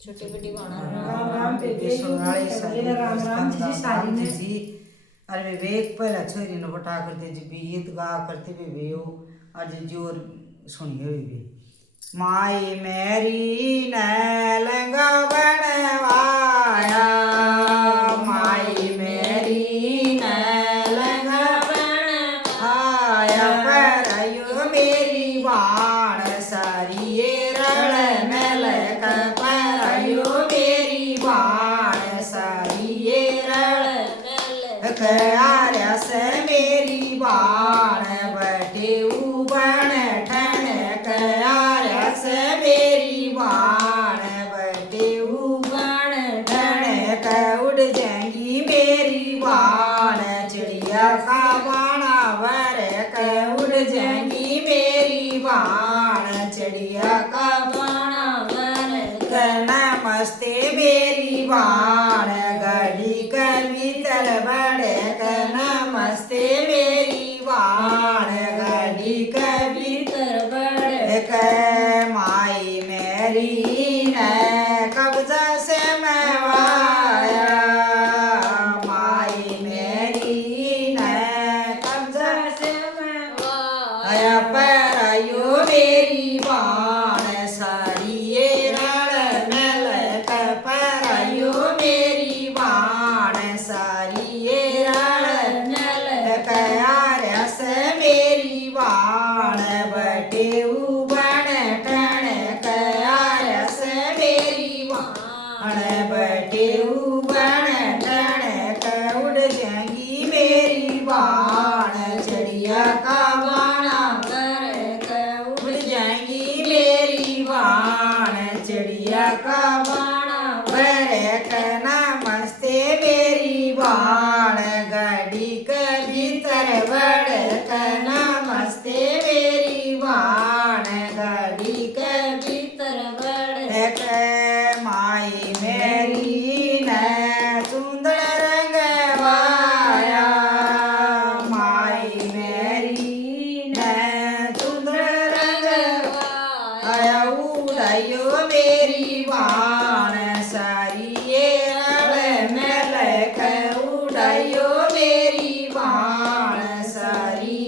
छोटी बेटी बाणा राम राम बेबे सुनाली सारी राम राम जी सारी ने जी अरे विवेक पहला छोरी ने बटा करते जी गीत गा करते बेबे यो आज जोर सुनिए बेबे माई मेरी ने लंगा बनवाया माई मेरी ने लंगा बनवाया पर आयो मेरी वाण सारी रण मेल पर आयो मेरी वाण सारी रण कयार्या से मेरी बाण बटे उबण ठण कयार्या से मेरी बाण बटे उबण ठण उड़ जाएंगी मेरी बाण चिड़िया का बाणा वर उड़ जाएंगी मेरी बाण चिड़िया का बाणा वर नमस्ते मेरी बाण गढ़ी कर भीतर बड़े नमस्ते मेरी बाण गढ़ी कर भीतर बड़े माई मेरी ने कब्जा से मवाया माई मेरी ने कब्जा से मवाया पर आयो मेरी बाण सारी रण मेल पर आयो मेरी बाण सारी रण मेल कयार्या से मेरी बाण बटे उबण ठण कयार्या से मेरी बाण बटे उबण ठण उड़ जाएंगी मेरी बाण चिड़िया का बाणा उड़ जाएंगी मेरी बाण चिड़िया का बाणा नमस्ते मेरी बाण गाड़ी के भीतर बड़ नमस्ते मेरी बाण गाड़ी के भीतर बड़ माई मेरी ने सुंदर रंगवाया माई मेरी ने सुंदर रंगवाया उड़ायो मेरी बाण सारी रण मेल उड़ायो मेरी बाण सारी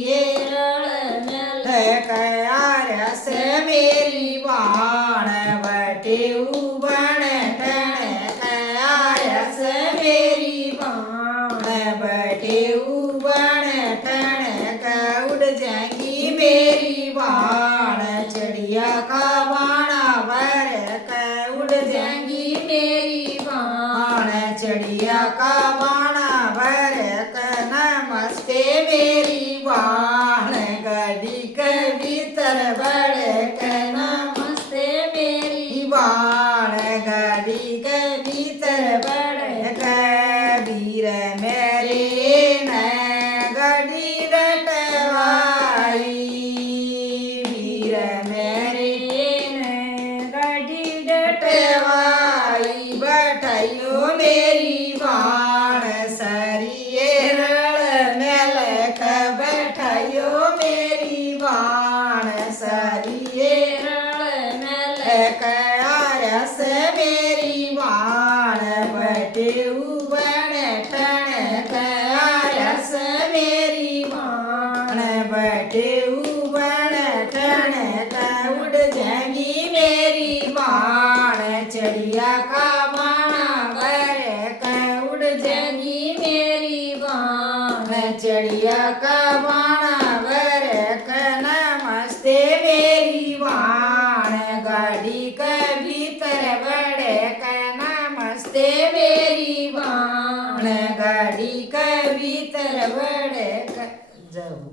रण मेल कयार्या से मेरी बाण बटे उबण ठण कयार्या से मेरी बाण बटे उबण ठण उड़ जाएंगी मेरी बाण चिड़िया का बाणा वर उड़ जाएंगी मेरी बाण चिड़िया का बाणा वर नमस्ते मेरी बाण गढ़ी के भीतर बड़ नमस्ते मेरी बाण गढ़ी के भीतर बड़ वीर मेरे ने गढ़ी डटवाई वीर मेरे ने गढ़ी डटवाई बैठाइयो मेरी बाण सारी रण मेल बैठाइयो मेरी बाण सारी रण मेल कयार्या से मेरी बाण बटे उबण ठण कयार्या से मेरी बाण बटे उबण ठण उड़ जाएंगी मेरी बाण चिड़िया का बाणा वर उड़ जाएंगी मेरी बाण चिड़िया का बाणा वर नमस्ते मेरी बाण गाड़ी के भीतर बड़े नमस्ते मेरी बाण गाड़ी के भीतर बड़े जाओ।